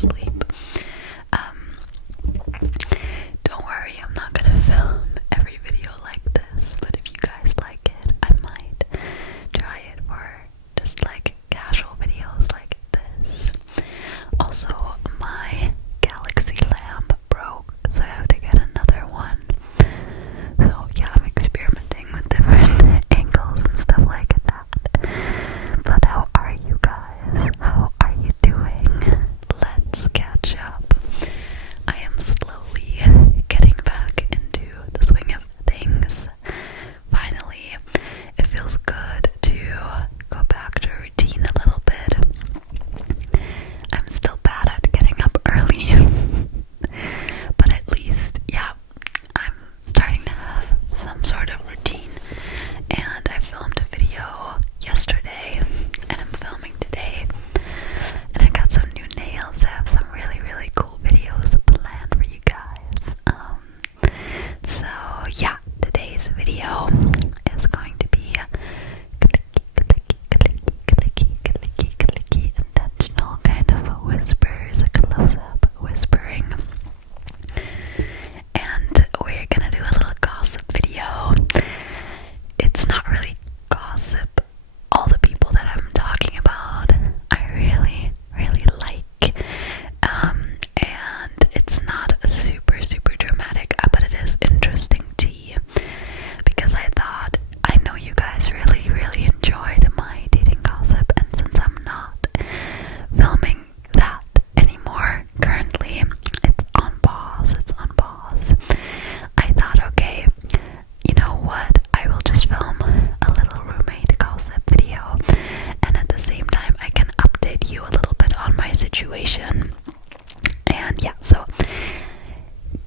asleep. Don't worry, I'm not gonna film every video like this, but if you guys like it, I might try it for just like casual videos like this. Also, my galaxy lamp broke, so I have to get another one. So yeah, I'm experimenting with different angles and stuff like that. But how are you guys? How are you doing? Let's catch up. I am slowly getting back into the swing of things. Finally, it feels good to go back to a routine a little bit. I'm still bad at getting up early, but at least, yeah, I'm starting to have some sort of routine. And I filmed a video yesterday, and I'm filming today. And I got some new nails. I have some really, really cool videos planned for you guys. So yeah, today's video is going to be clicky, intentional kind of whispers, close-up whispering. And we're gonna do a little gossip video. It's not really gossip. All the people that I'm talking about, I really, really like. And it's not super, super dramatic, but it is interesting tea. Because I know you guys really, really enjoyed my dating gossip, and since I'm not filming that anymore currently, it's on pause, I thought, okay, you know what, I will just film a little roommate gossip video, and at the same time I can update you a little bit on my situation. And yeah, so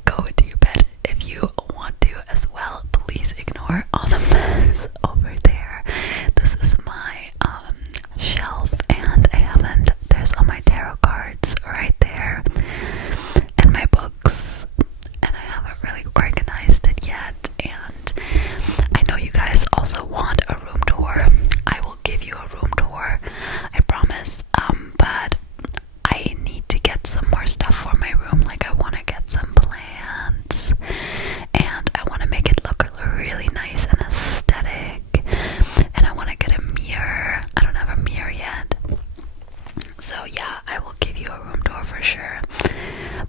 go into your bed if you want to as well. Please ignore all the mess over there. This is my shelf, and there's all my tarot cards right there, and my books, and I haven't really organized it yet. And I know you guys also want a room tour. I will give you a room tour, I promise. But I need to get some more stuff for my room. Like, I want to get some plants, and I want to make it look really nice and aesthetic, and I want to get a mirror. I don't have a mirror yet. So yeah, I will give you a room tour for sure.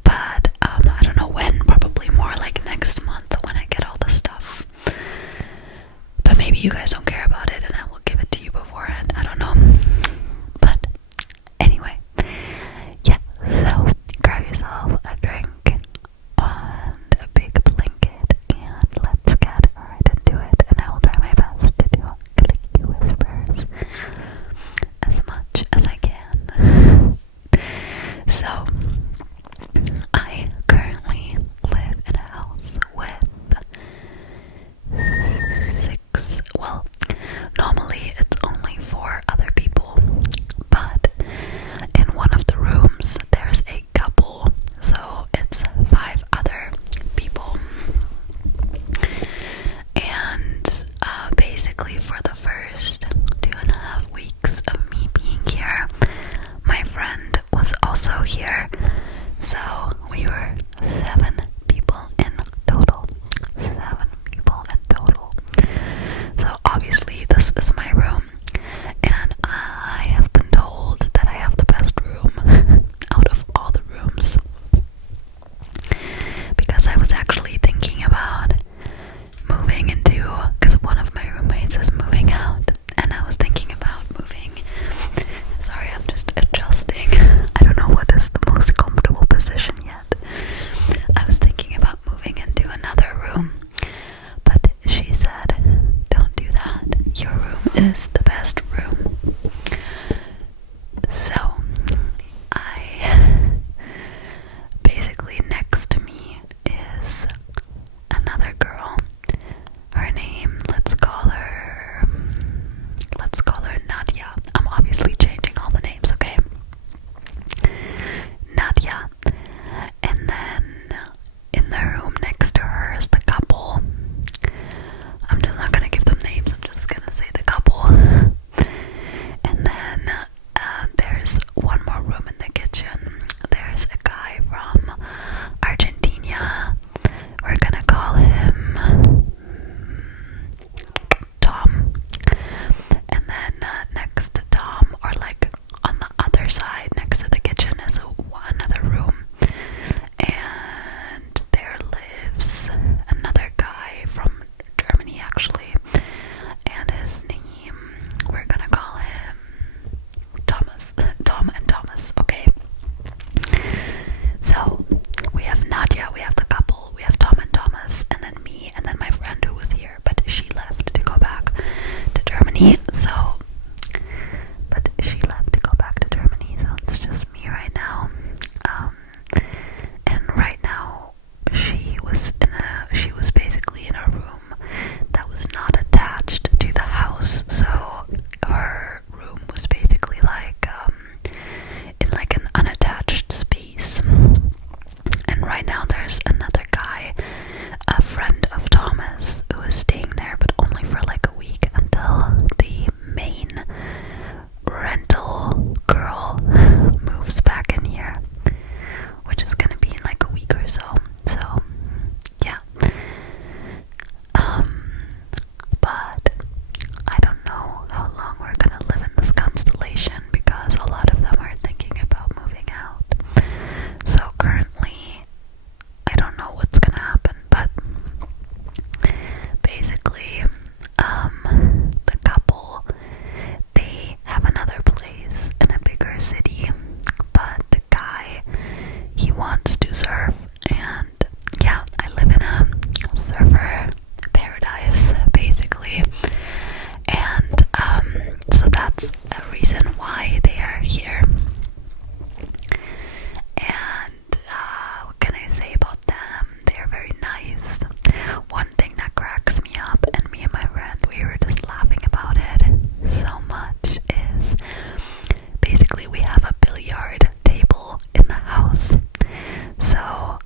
But I don't know when, probably more like next month when I get all the stuff. But maybe you guys don't care about it and I will give it to you beforehand. I don't know. But anyway, yeah, so grab yourself a drink and a big blanket, and let's get right into it. And I will try my best to do clicky whispers as much as I can. So, I currently live in a house with normally it's only 4 other people, but in one of the rooms there's a couple, so it's 5 other people. And basically for the first 2.5 weeks of me being here, my friend was also here, so we were 7 people in total. So obviously this is my room, and I have been told that I have the best room out of all the rooms, because I was actually thinking about moving into, because one of my roommates is moving out, and I was thinking about moving. Sorry, I'm just adjusting. I don't know what is the most comfortable position yet. I was thinking wants to surf, and yeah, I live in a surfer paradise basically, and so that's a reason why they are here. And what can I say about them? They are very nice. One thing that cracks me up, and me and my friend, we were just laughing about it so much, is basically we have a billiard table in the house. So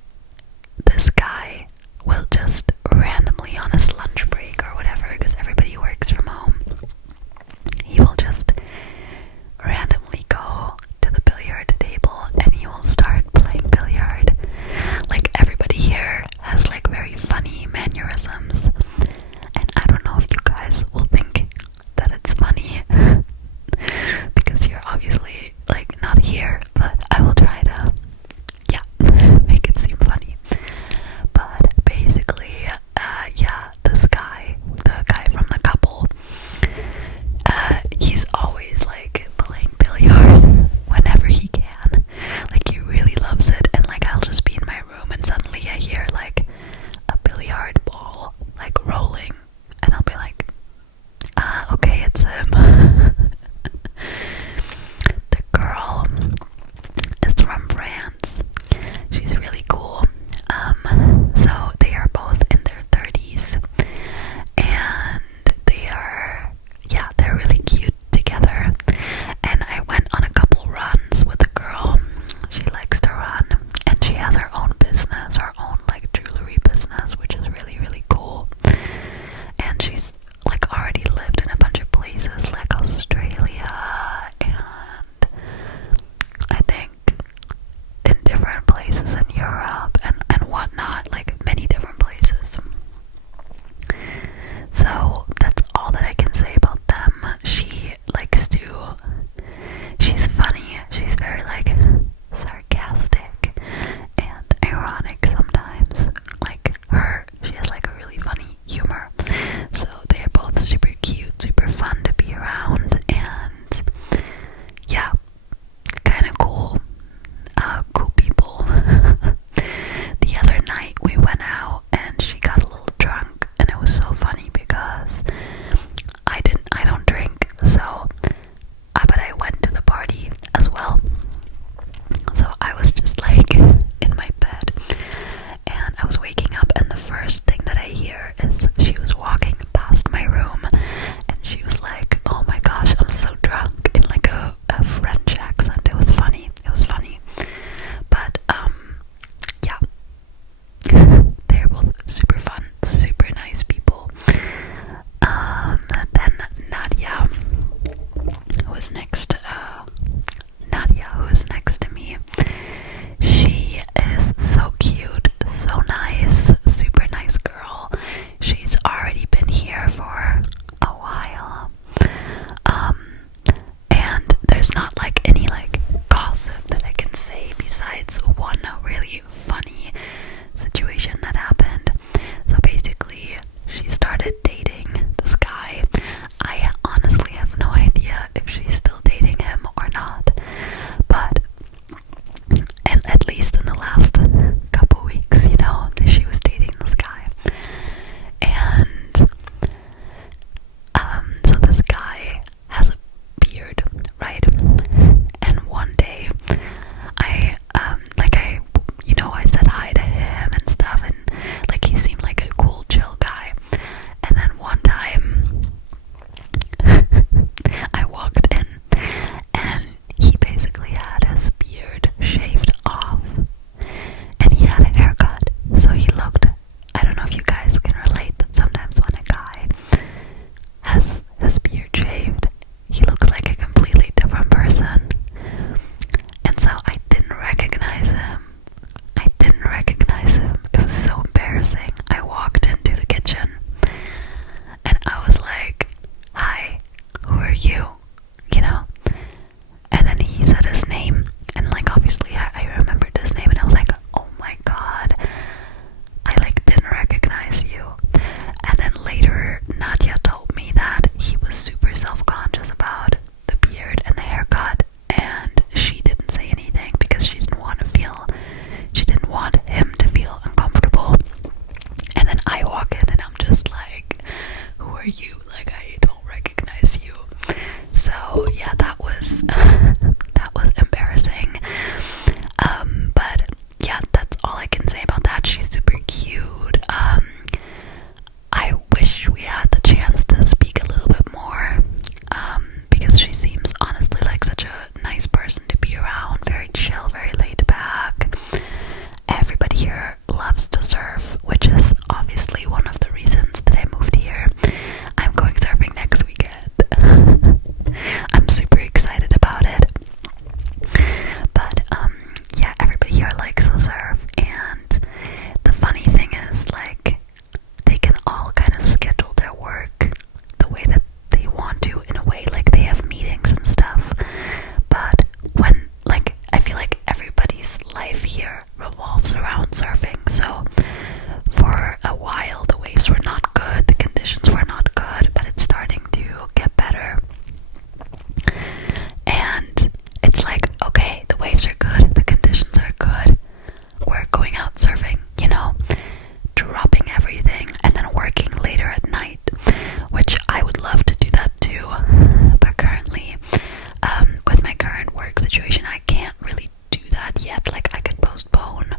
yet. Like, I could postpone.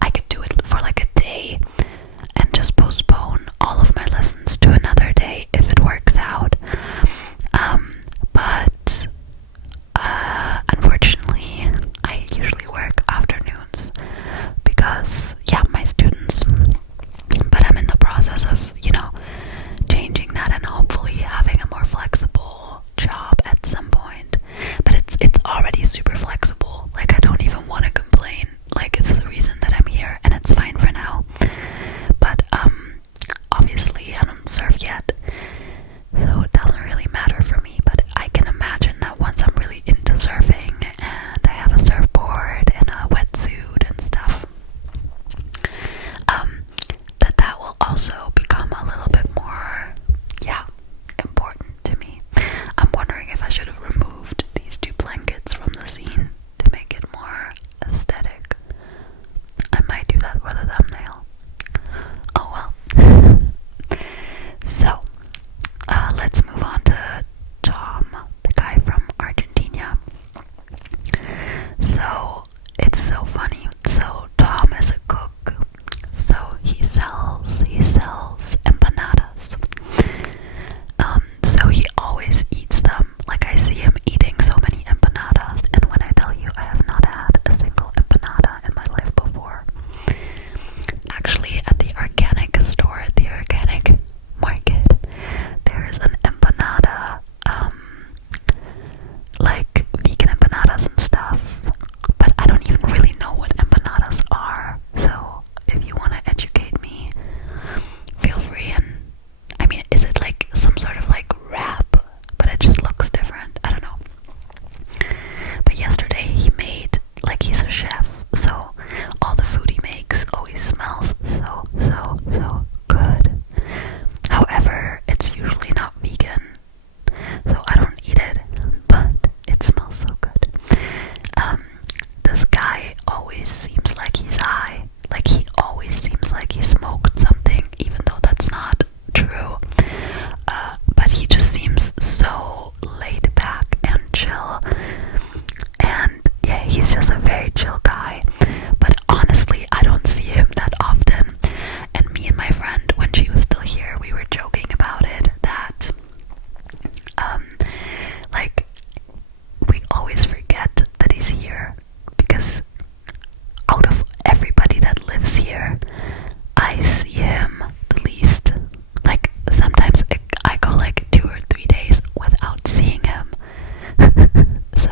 I could do it for like a day and just postpone all of my lessons to another day if it works out. But unfortunately, I usually work afternoons because, yeah, my students. But I'm in the process of, changing that and hopefully having a more flexible job at some point. But it's already super flexible. Like, I don't even want to complain. Like, it's the reason that I'm here, and it's fine for now. But obviously I don't surf yet, so it doesn't really matter for me. But I can imagine that once I'm really into surfing and I have a surfboard and a wetsuit and stuff, that will also become a little bit more, important to me. I'm wondering if I should have removed these 2 blankets from the scene to make it more aesthetic. I might do that for the thumbnail. Oh well. So, let's move on to Tom, the guy from Argentina. So, it's so funny. So, Tom is a cook. So, he sells empanadas. So he always eats them. Like, I see him eating so many empanadas, and when I tell you, I have not had a single empanada in my life before. Actually, at the organic store, at the organic market, there is an empanada, like vegan empanadas and stuff, but I don't even really know what empanadas are. So if you want to educate me, feel free. And I mean, is it like some sort of like wrap, but it just looks different? I don't know. But yesterday he made, like, he's a chef, so all the food he makes always smells so good. However, it's usually not vegan, so I don't eat it, but it smells so good. This guy always seems like he's high. Like, he always seems like he smoked something, even though that's not true. But he just seems so laid back and chill. And yeah, he's just a very chill guy. But honestly, I don't see him that often. And me and my friend, when she was still here, we were joking about it, that like, we always forget that he's here, because out of everybody that lives here, I see him the least. Like, sometimes I go like 2 or 3 days without seeing him. So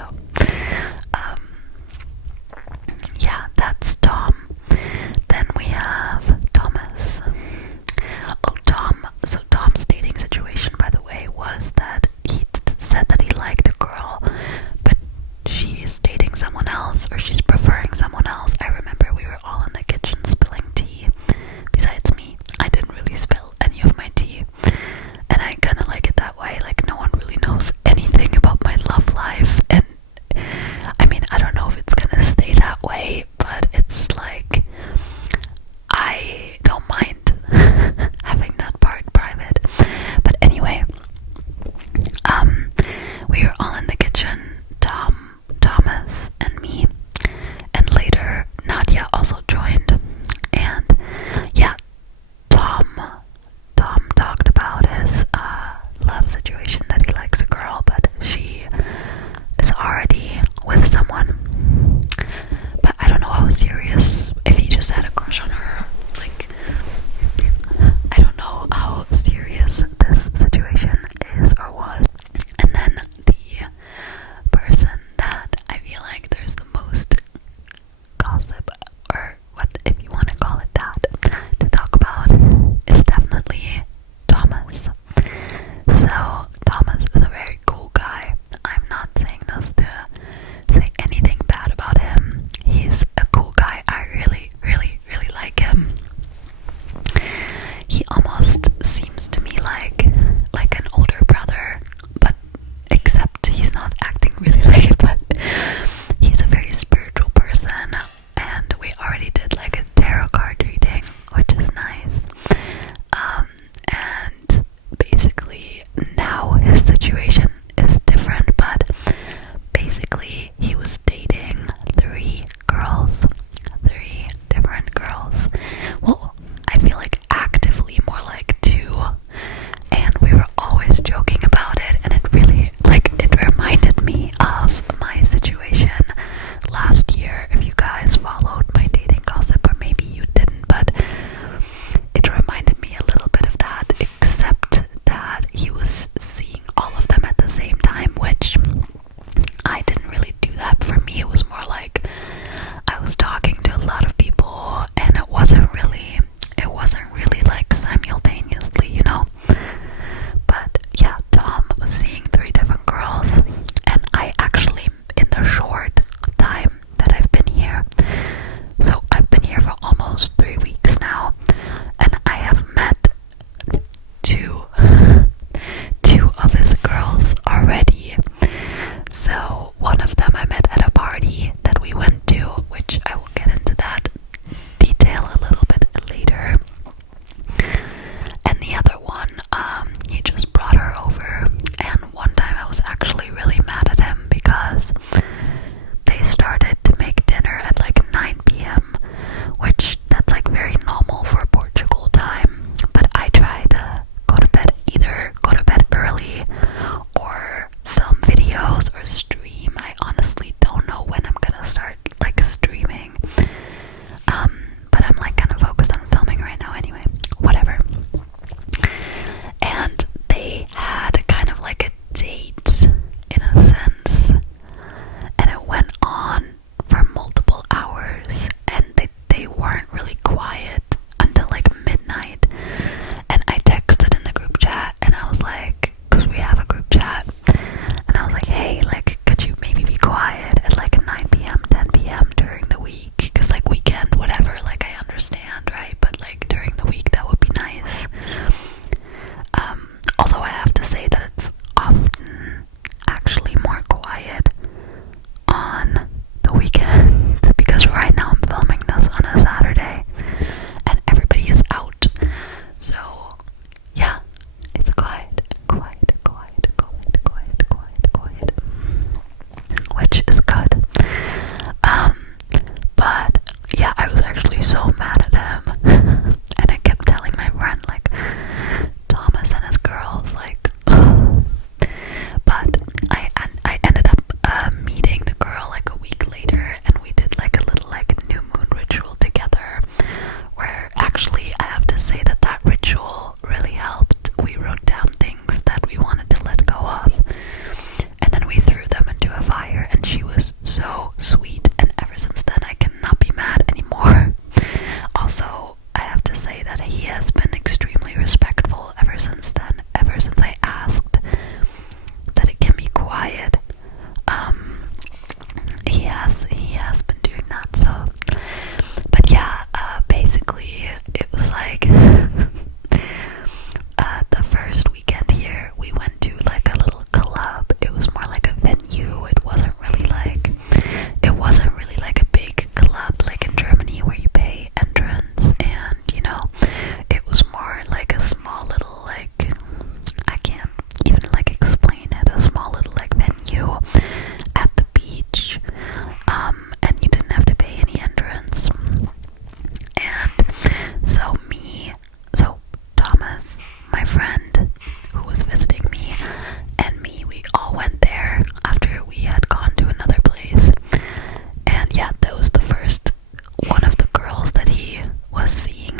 yeah, that's Tom. Then we have Thomas. Oh, Tom. So Tom's dating situation, by the way, was that he said that he liked a girl, but she's dating someone else, or she's preferring someone else. I remember we were all in the kitchen spilling tea. Besides me, I didn't really spill any of my tea, and I kind of like it that way. Like, no one really knows anything about my love life, and I mean, I don't know if it's gonna stay that way, but it's like, I don't mind having that part private. But anyway, we were all in the kitchen, Tom, Thomas, and me, and later Nadia also joined. And yeah, Tom talked about his love situation, that he likes a girl, but she is already with someone. But I don't know how serious, if he just had a crush on her. Like, I don't know how serious this situation is or was. And then the person that I feel like there's the most gossip, or what, if you want to call it that, to talk about, is definitely Thomas. So Thomas is a very cool guy. I'm not saying this to say anything bad about him. He's a cool guy. I really like him. He almost seems to me like an older brother, but except he's not acting really like it. But he's a very spiritual person, and actually so mad at him. And I kept telling my friend, like, Thomas and his girls, like, but I ended up meeting the girl like a week later, and we did like a little like new moon ritual together, where actually I have to say that that ritual really helped. We wrote down things that we wanted to let go of, and then we threw them into a fire, and she was so sweet, and ever since then I cannot be mad anymore. Also, I have to say that he has been extremely respectful ever since then, ever since I asked that it can be quiet. He has been doing that, so, but yeah, basically it was like the first weekend here we went to like a little club. It was more like a venue. It wasn't really like a big club like in Germany where you pay entrance, and you know, it was more like a small little, like, I can't even like explain it, a small little like venue at the beach, and you didn't have to pay any entrance. And so Thomas, my friend who was visiting me, and me, we all went there after we had gone to another place. And yeah, that was the first one of the girls that he was seeing.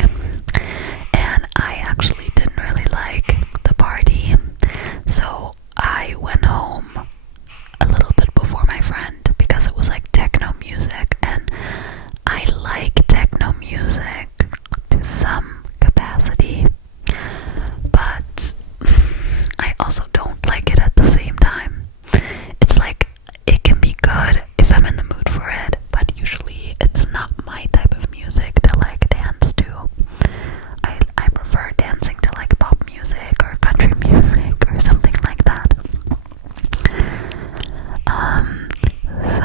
And I actually didn't really like the party, so I went home a little bit before my friend because it was like techno music, and I like techno music to some capacity, but I also don't like it at the same time. It's like, it can be good if I'm in the mood for it, but usually it's not my type of music to like dance to. I prefer dancing to like pop music or country music or something like that. So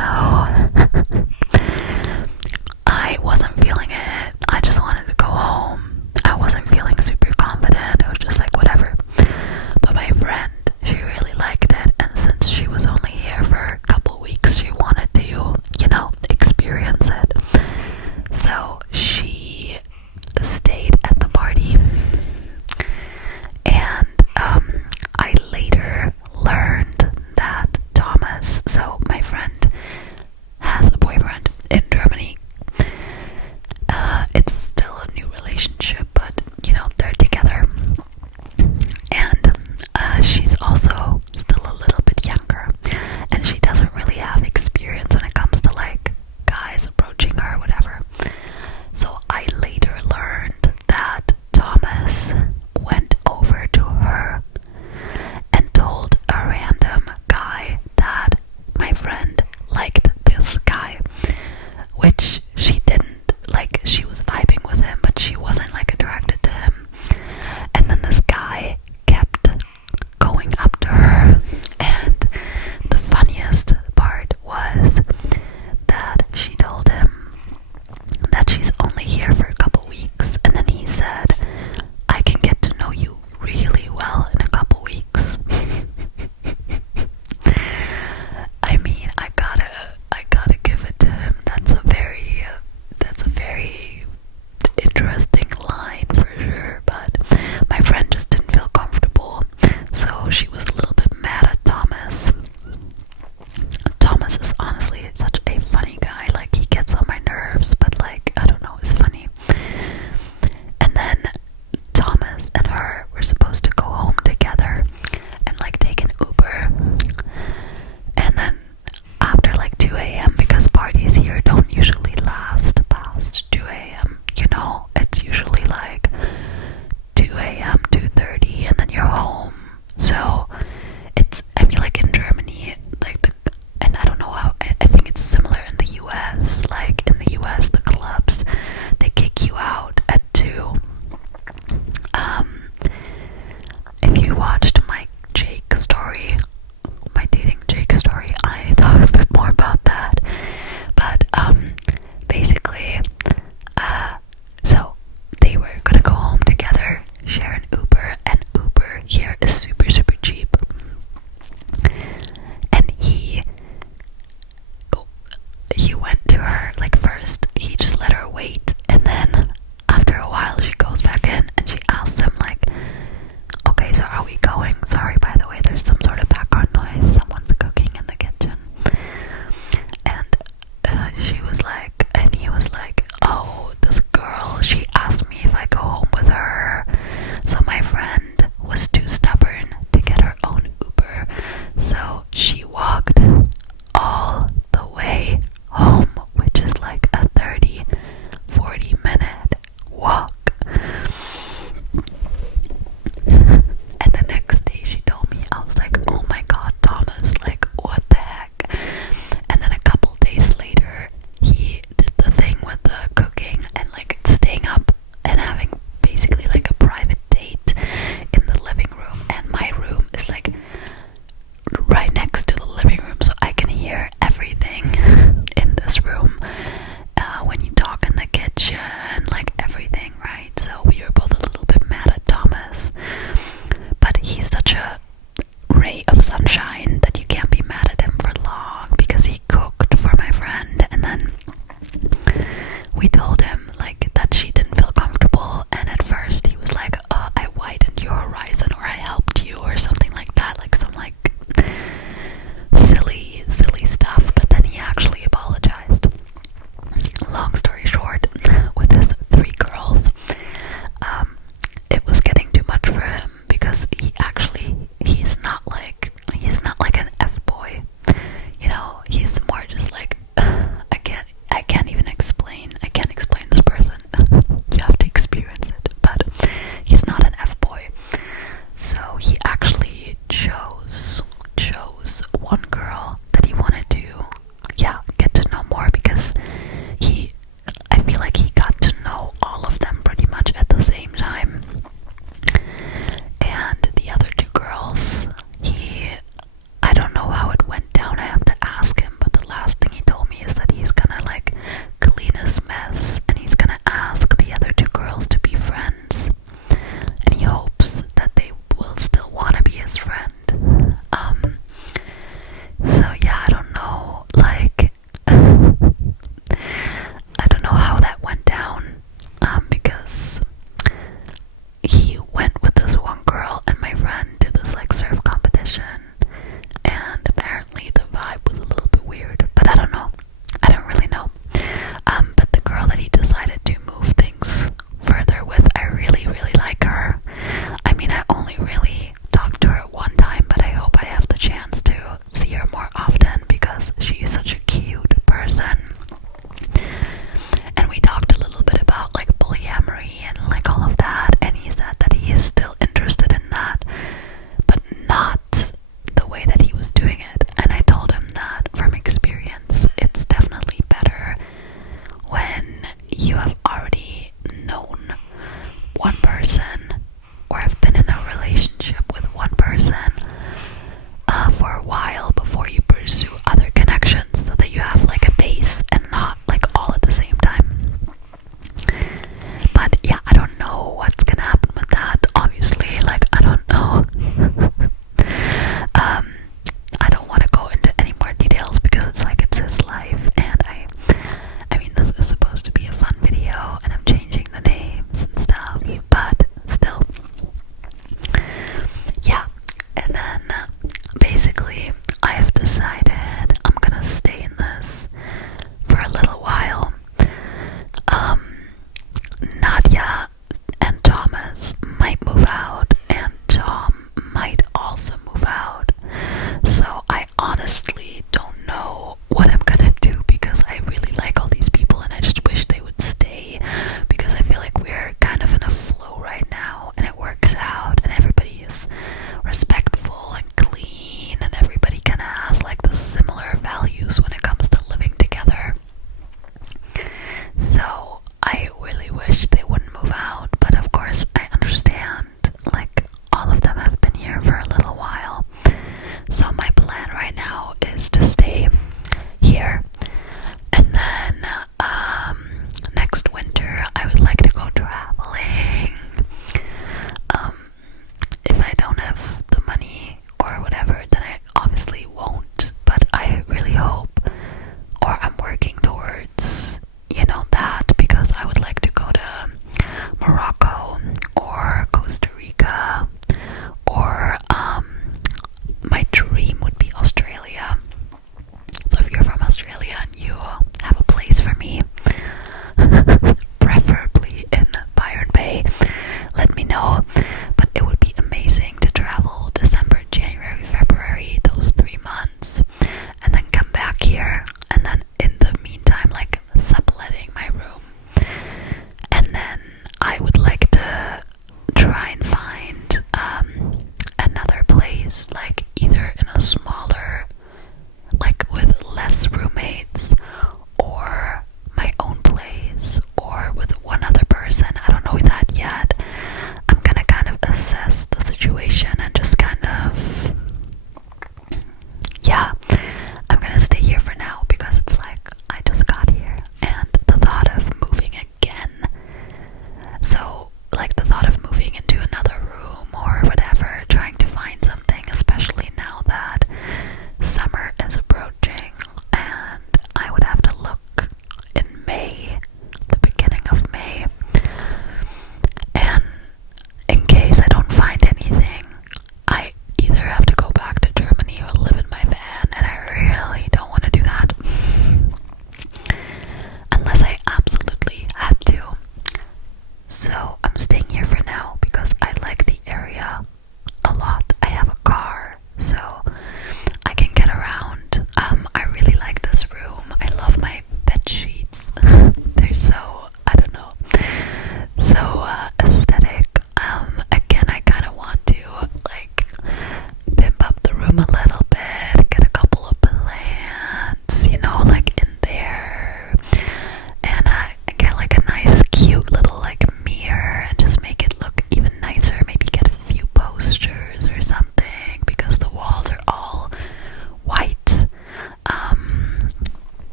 I wasn't feeling it. I just wanted to go home. I wasn't feeling super confident. I was just like, whatever. But my friend, she really liked it, and since she was only here for a couple weeks, she wanted to, you know, experience it. So she you have already known one person or have been in a relationship with one person for a while before you pursue other connections, so that you have like a base and not like all at the same time. But yeah, I don't know what's gonna happen with that. Obviously, like, I don't know. I don't want to go into any more details because it's like it's his life, and I mean, this is supposed to be a fun video, and I'm changing the names and stuff, but still, yeah. And then basically, I have decided I'm gonna stay in this for a little while. Nadia and Thomas might move out, and Tom might also move out. So I honestly don't know what I'm gonna do, because I really like all these people and I just wish they would stay, because I feel like we're kind of in a flow right now and it works out and everybody is respectful and clean and everybody kind of has like the similar values when it comes to living together. So